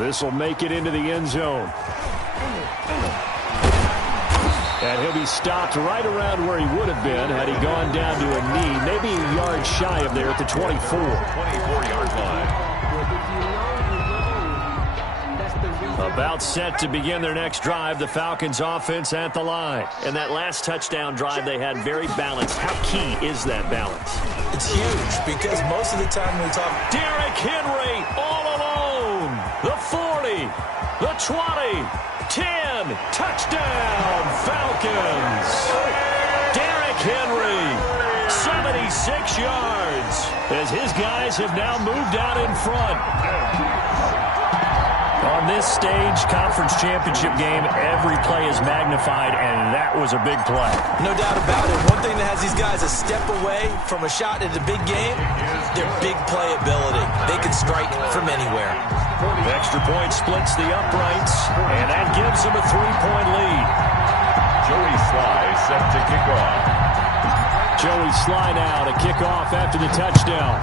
This will make it into the end zone. And he'll be stopped right around where he would have been had he gone down to a knee, maybe a yard shy of there at the 24. 24-yard line. About set to begin their next drive, the Falcons offense at the line. And that last touchdown drive they had very balanced. How key is that balance? It's huge because most of the time we talk. Derrick Henry all alone. The 40, the 20, 10, touchdown Falcons. Derrick Henry, 76 yards as his guys have now moved out in front. On this stage, conference championship game, every play is magnified, and that was a big play. No doubt about it. One thing that has these guys a step away from a shot at the big game, their big playability. They can strike from anywhere. The extra point splits the uprights, and that gives them a 3-point lead. Joey Sly set to kick off. Joey Sly now to kick off after the touchdown.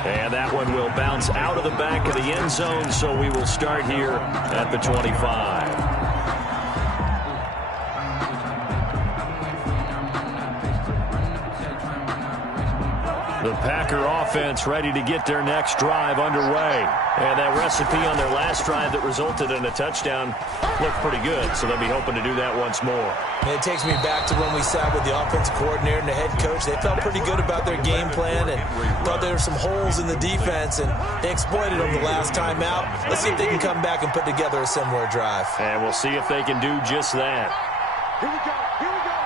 And that one will bounce out of the back of the end zone, so we will start here at the 25. The Packer offense ready to get their next drive underway. And that recipe on their last drive that resulted in a touchdown looked pretty good, so they'll be hoping to do that once more. And it takes me back to when we sat with the offensive coordinator and the head coach. They felt pretty good about their game plan and thought there were some holes in the defense, and they exploited them the last time out. Let's see if they can come back and put together a similar drive. And we'll see if they can do just that. Here we go. Here we go.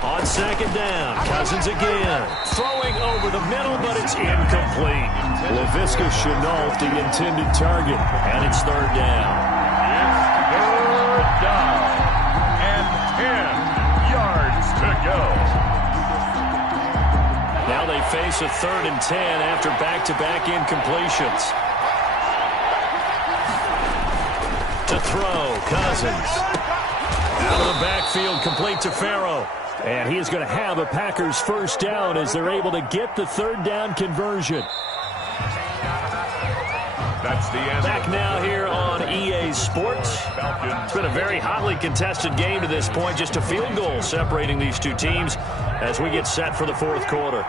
On second down, Cousins again. Throwing over the middle, but it's incomplete. Laviska Shenault, the intended target, and it's third down. It's third down and 10 yards to go. Now they face a 3rd and 10 after back-to-back incompletions. To throw, Cousins. Out of the backfield, complete to Farrow. And he is going to have a Packers first down as they're able to get the 3rd down conversion. That's the end. Back now here on EA Sports. It's been a very hotly contested game to this point. Just a field goal separating these two teams as we get set for the 4th quarter.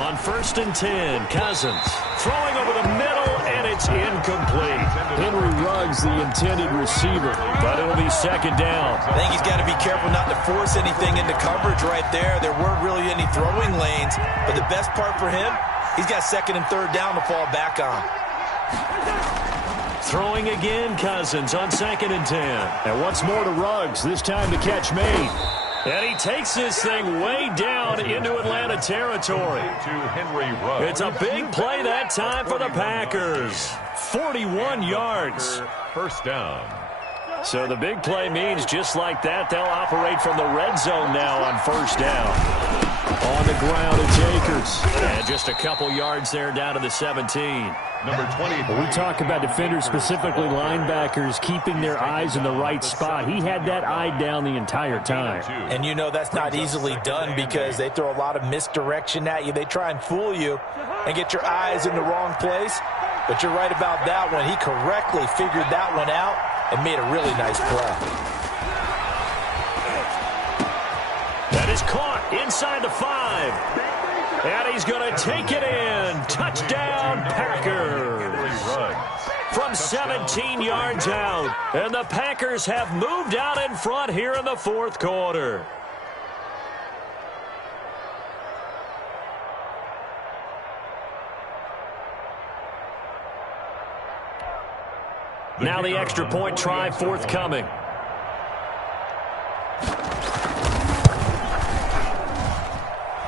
On 1st and 10, Cousins throwing over the middle, and it's incomplete. Henry Ruggs, the intended receiver, but it'll be 2nd down. I think he's got to be careful not to force anything into coverage right there. There weren't really any throwing lanes, but the best part for him, he's got 2nd and 3rd down to fall back on. Throwing again, Cousins on 2nd and 10. And once more to Ruggs, this time the catch made. And he takes this thing way down into Atlanta territory. To Henry Ruggs. It's a big play that time for the Packers. 41 yards. First down. So the big play means just like that, they'll operate from the red zone now on 1st down. On the ground, it's Akers. And just a couple yards there down to the 17. Number 20. We talk about defenders, specifically linebackers, keeping their eyes in the right spot. He had that eye down the entire time. And you know that's not easily done because they throw a lot of misdirection at you. They try and fool you and get your eyes in the wrong place. But you're right about that one. He correctly figured that one out and made a really nice play. That is caught inside the 5. And he's going to take it in. Touchdown, Packers. from 17 yards out. And the Packers have moved out in front here in the fourth quarter. Now the extra point try forthcoming.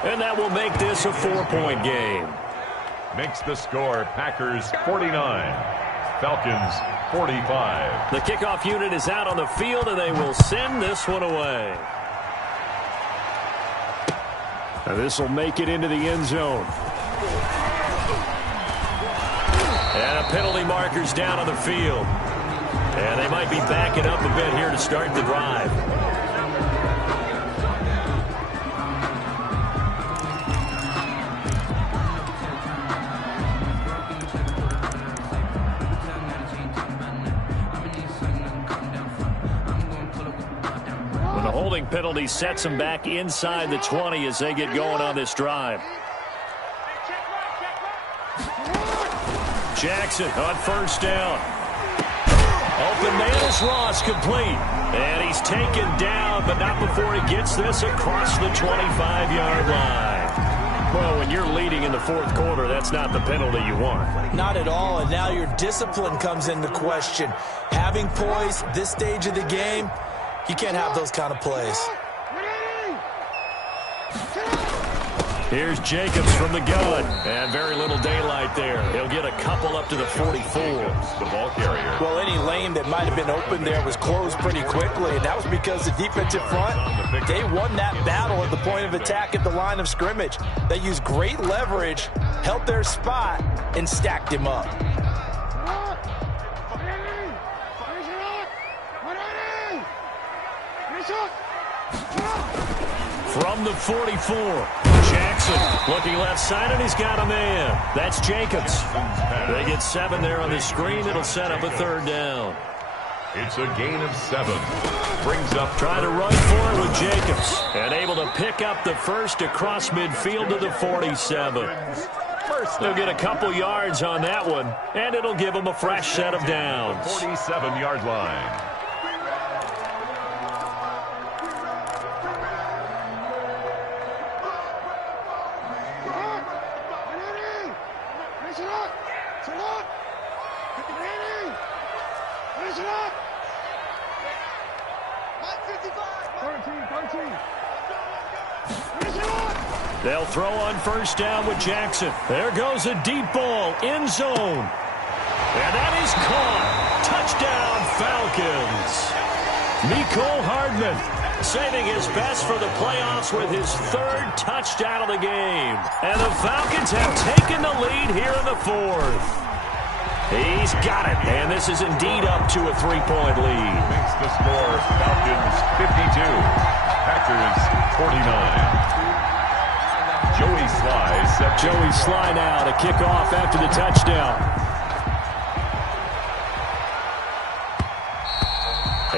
And that will make this a 4-point game. Makes the score Packers 49, Falcons 45. The kickoff unit is out on the field, and they will send this one away. Now this will make it into the end zone. And a penalty marker's down on the field. And they might be backing up a bit here to start the drive. When the holding penalty sets them back inside the 20 as they get going on this drive. Jackson on first down. Open man is Ross, complete. And he's taken down, but not before he gets this across the 25-yard line. Well, when you're leading in the fourth quarter, that's not the penalty you want. Not at all, and now your discipline comes into question. Having poise this stage of the game, you can't have those kind of plays. Here's Jacobs from the gun. And very little daylight there. He'll get a couple up to the 44. The ball carrier. Well, any lane that might have been open there was closed pretty quickly, and that was because the defensive front, they won that battle at the point of attack at the line of scrimmage. They used great leverage, held their spot, and stacked him up. From the 44, Jackson looking left side, and he's got a man. That's Jacobs. They get 7 there on the screen. It'll set up a third down. It's a gain of 7. Brings up. Trying to run for it with Jacobs. And able to pick up the first across midfield to the 47. They'll get a couple yards on that one, and it'll give them a fresh set of downs. 47-yard line. They'll throw on first down with Jackson. There goes a deep ball, end zone. And that is caught. Touchdown, Falcons. Mecole Hardman saving his best for the playoffs with his 3rd touchdown of the game. And the Falcons have taken the lead here in the 4th. He's got it, and this is indeed up to a 3-point lead. Makes the score Falcons 52, Packers 49. Joey Sly set. Joey Sly now to kick off after the touchdown.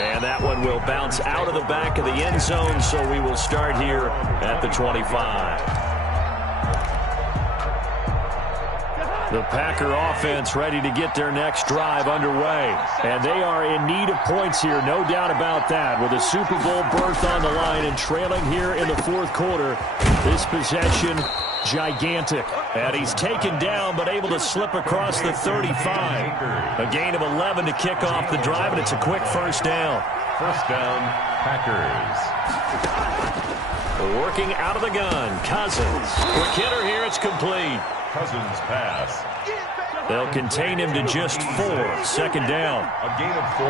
And that one will bounce out of the back of the end zone, so we will start here at the 25. The Packer offense ready to get their next drive underway. And they are in need of points here, no doubt about that. With a Super Bowl berth on the line and trailing here in the fourth quarter, this possession gigantic. And he's taken down but able to slip across the 35. A gain of 11 to kick off the drive, and it's a quick first down. First down, Packers. Working out of the gun, Cousins. Quick hitter here, it's complete. Cousins pass. They'll contain him to just 4. Second down. A gain of 4.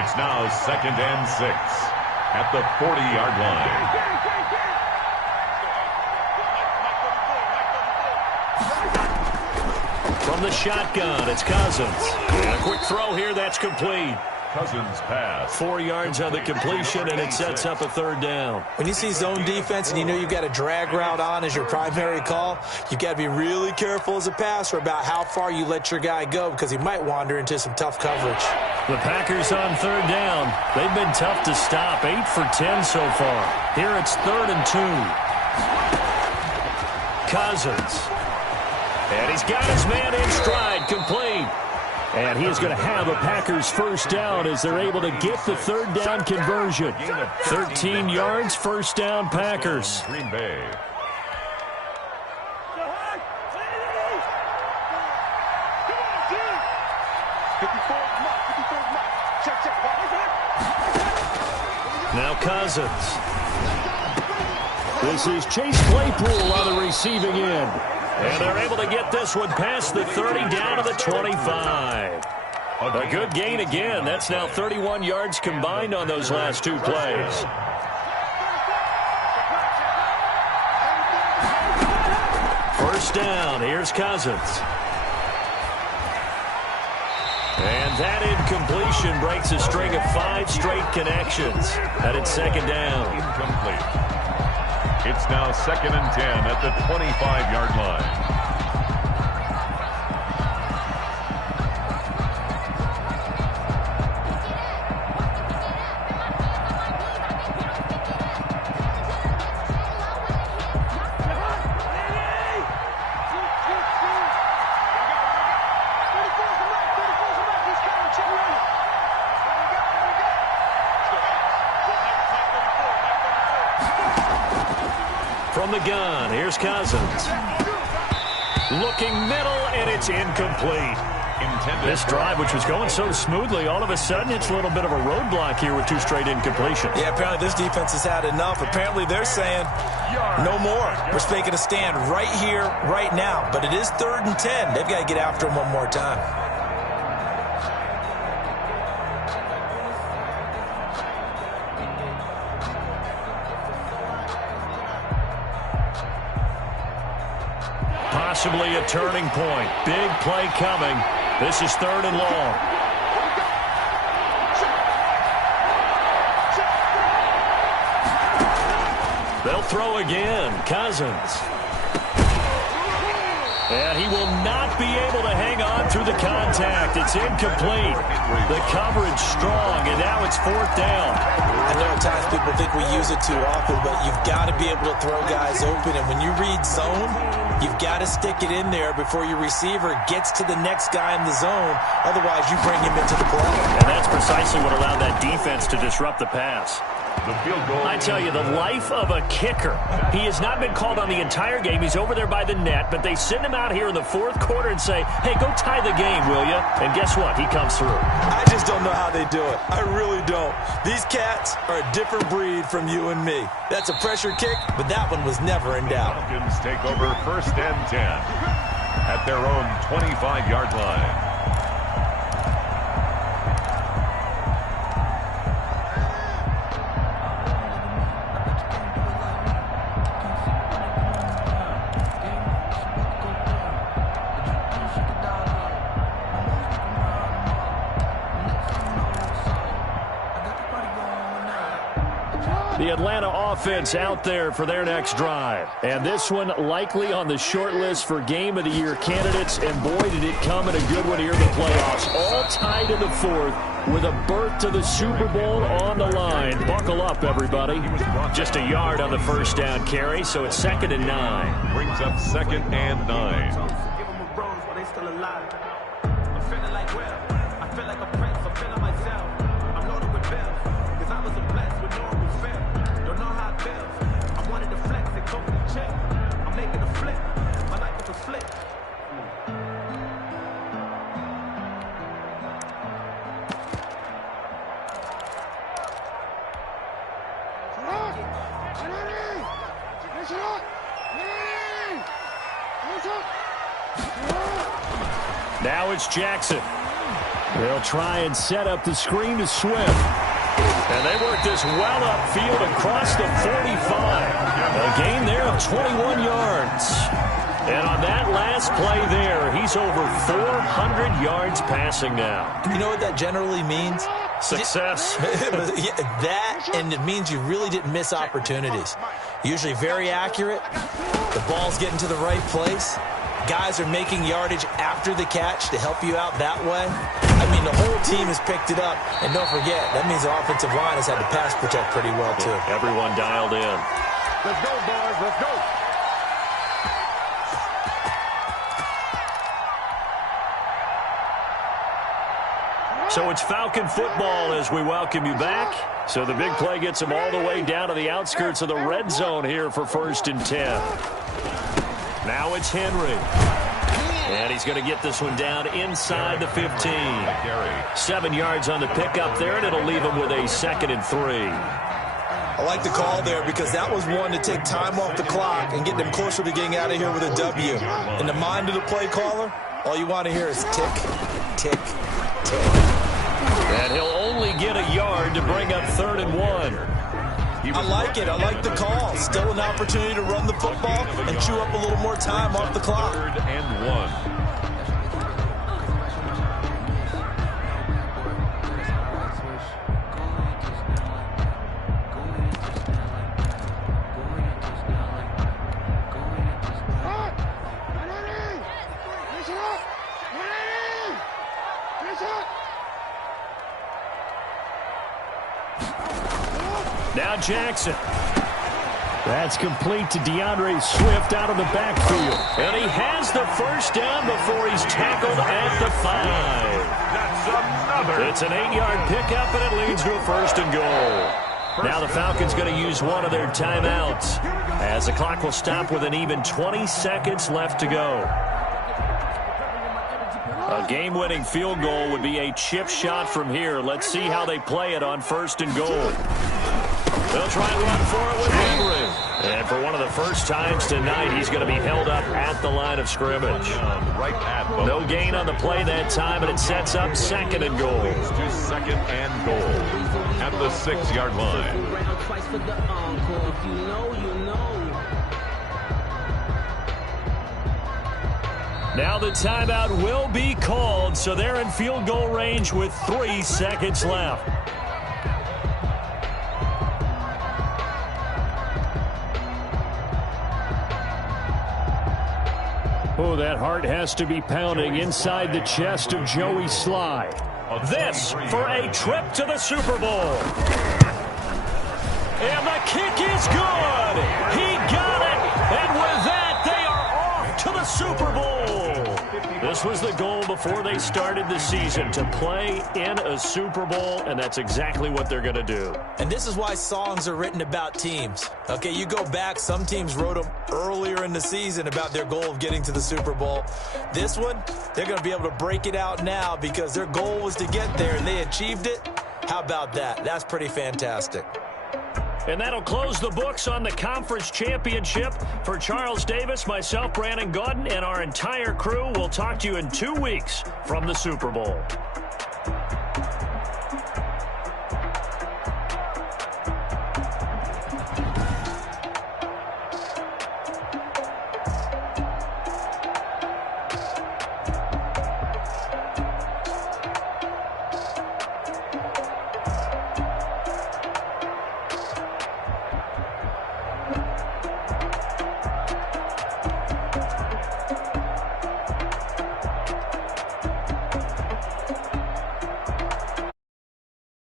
It's now 2nd and 6 at the 40-yard line. From the shotgun, it's Cousins. And a quick throw here, that's complete. Cousins pass. 4 yards on the completion, and it sets up a third down. When you see zone defense and you know you've got a drag route on as your primary call, you've got to be really careful as a passer about how far you let your guy go because he might wander into some tough coverage. The Packers on third down. They've been tough to stop. 8 for 10 so far. Here it's 3rd and 2. Cousins. And he's got his man in stride, complete. And he is going to have a Packers first down as they're able to get the third down conversion. 13 yards, first down, Packers. Green Bay. Now Cousins. This is Chase Claypool on the receiving end. And they're able to get this one past the 30 down to the 25. A good gain again. That's now 31 yards combined on those last two plays. First down. Here's Cousins. And that incompletion breaks a string of 5 straight connections. Headed second down. Incomplete. It's now 2nd and 10 at the 25-yard line. From the gun, here's Cousins. Looking middle, and it's incomplete. This drive, which was going so smoothly, all of a sudden it's a little bit of a roadblock here with 2 straight incompletions. Yeah, apparently this defense has had enough. Apparently they're saying no more. We're making a stand right here, right now. But it is 3rd and 10. They've got to get after him one more time. Possibly a turning point. Big play coming. This is 3rd and long. They'll throw again. Cousins. And he will not be able to hang on through the contact. It's incomplete. The coverage strong, and now it's 4th down. I know at times people think we use it too often, but you've got to be able to throw guys open. And when you read zone, you've got to stick it in there before your receiver gets to the next guy in the zone. Otherwise, you bring him into the play. And that's precisely what allowed that defense to disrupt the pass. The field goal. I tell you, the life of a kicker. He has not been called on the entire game. He's over there by the net, but they send him out here in the 4th quarter and say, hey, go tie the game, will you? And guess what? He comes through. I just don't know how they do it. I really don't. These cats are a different breed from you and me. That's a pressure kick, but that one was never in doubt. Falcons take over 1st and 10 at their own 25-yard line. The Atlanta offense out there for their next drive. And this one likely on the short list for Game of the Year candidates. And boy, did it come in a good one here in the playoffs. All tied in the 4th with a berth to the Super Bowl on the line. Buckle up, everybody. Just a yard on the first down carry, so it's 2nd and 9. Brings up 2nd and 9. Give them a rose while they still alive. I'm feeling like well. I feel like a prince. I'm feeling myself. I'm loaded with bells. Cause I was a blessed with no respect. Don't know how it feels. I wanted to flex and go to the check. I'm making a flip. My life is a flip. Now it's Jackson. They'll try and set up the screen to Swift. And they work this well upfield across the 45. A gain there of 21 yards. And on that last play there, he's over 400 yards passing now. You know what that generally means? Success. That, and it means you really didn't miss opportunities. Usually very accurate. The ball's getting to the right place. Guys are making yardage after the catch to help you out that way. I mean, the whole team has picked it up. And don't forget, that means the offensive line has had to pass protect pretty well, too. Everyone dialed in. Let's go, boys. Let's go. So it's Falcon football as we welcome you back. So the big play gets them all the way down to the outskirts of the red zone here for 1st and 10. Now it's Henry. And he's going to get this one down inside the 15. 7 yards on the pickup there, and it'll leave him with a 2nd and 3. I like the call there because that was one to take time off the clock and get them closer to getting out of here with a W. In the mind of the play caller, all you want to hear is tick, tick, tick. And he'll only get a yard to bring up 3rd and 1. I like it. I like the call. Still an opportunity to run the football and chew up a little more time off the clock. 3rd and 1. Now Jackson. That's complete to DeAndre Swift out of the backfield. And he has the first down before he's tackled at the 5. That's another. It's an 8-yard pickup, and it leads to a 1st and goal. Now the Falcons going to use one of their timeouts as the clock will stop with an even 20 seconds left to go. A game-winning field goal would be a chip shot from here. Let's see how they play it on 1st and goal. They'll try and run for it with Henry. And for one of the first times tonight, he's going to be held up at the line of scrimmage. No gain on the play that time, and it sets up 2nd and goal. To 2nd and goal at the 6-yard line. Now the timeout will be called, so they're in field goal range with 3 seconds left. Oh, that heart has to be pounding inside the chest of Joey Sly. This for a trip to the Super Bowl. And the kick is good. He got it. And with that, they are off to the Super Bowl. This was the goal before they started the season, to play in a Super Bowl, and that's exactly what they're going to do. And this is why songs are written about teams. Okay, you go back, some teams wrote them earlier in the season about their goal of getting to the Super Bowl. This one, they're going to be able to break it out now because their goal was to get there, and they achieved it. How about that? That's pretty fantastic. And that'll close the books on the conference championship. For Charles Davis, myself, Brandon Gaudin, and our entire crew, we'll talk to you in 2 weeks from the Super Bowl.